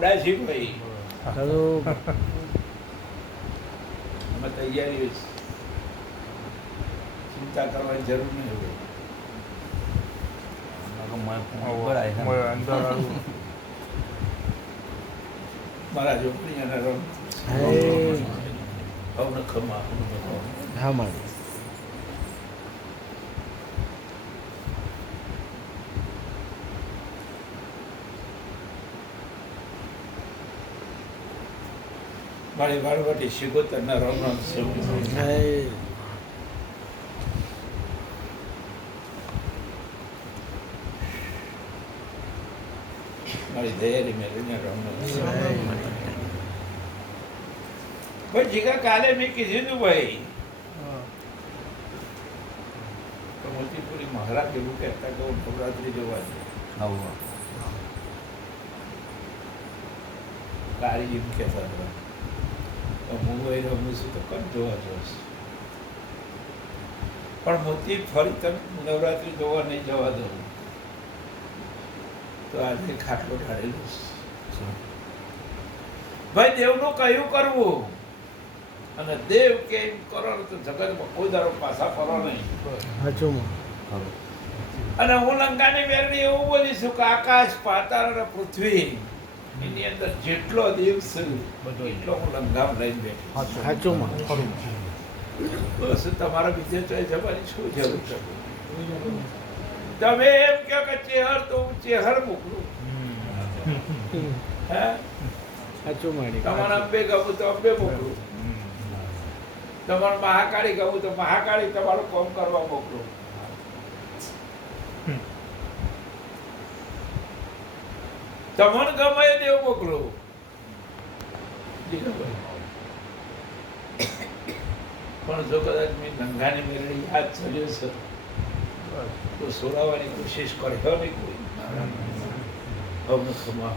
ઉડાશી ભાઈ હલો અમે તૈયારી ચિંતા કરવાની જરૂર નહીં હોય મારા ઝોપડી અને રમ હવને ખમા હા મારે મારી વાળવટી શિકોતરના રમ રમ મારી દયારી મેળવીને રમ ભાઈ જીગા કાલે મેં કીધું તું ભાઈ તો મોતીપુરી મહારાજ એવું કહેતા કે હું નવરાત્રી જોવા છું કાળી એમ કહેતા હતા તો હું એ રમું છું તો કમ જોવા જોશ પણ મોતી ફરી તમે નવરાત્રી જોવા નહીં જવા દઉં તો આજે ખાટલો ઢાળેલો ભાઈ દેવનું કયું કરવું અને દેવ કે એમ કરો તો જગતમાં કોઈ દારો પાછા ફરો નહીં અને હું લંકાની મેરડી એવું બોલીશું કે આકાશ પાતાળ અને પૃથ્વી એની અંદર જેટલો દેવ છે એટલો હું લંગામ લઈને બેઠો બસ તમારા બીજે તો જવાની શું જરૂર છે તમે એમ કહો કે ચેહર તો હું ચેહર મોકલું હે તમારા અંબે ગમું તો અંબે મોકલું તમારું મહાકાળી ગમું તો મહાકાળી તમારું કામ કરવા મોકલું તમને ગમે એ દેવ મોકલું પણ જો કદાચ મેં ગંગાની મેળવી યાદ ચલ્યો છે તો સોડાવવાની કોશિશ કર્યો નહીં કોઈ હવે ખમા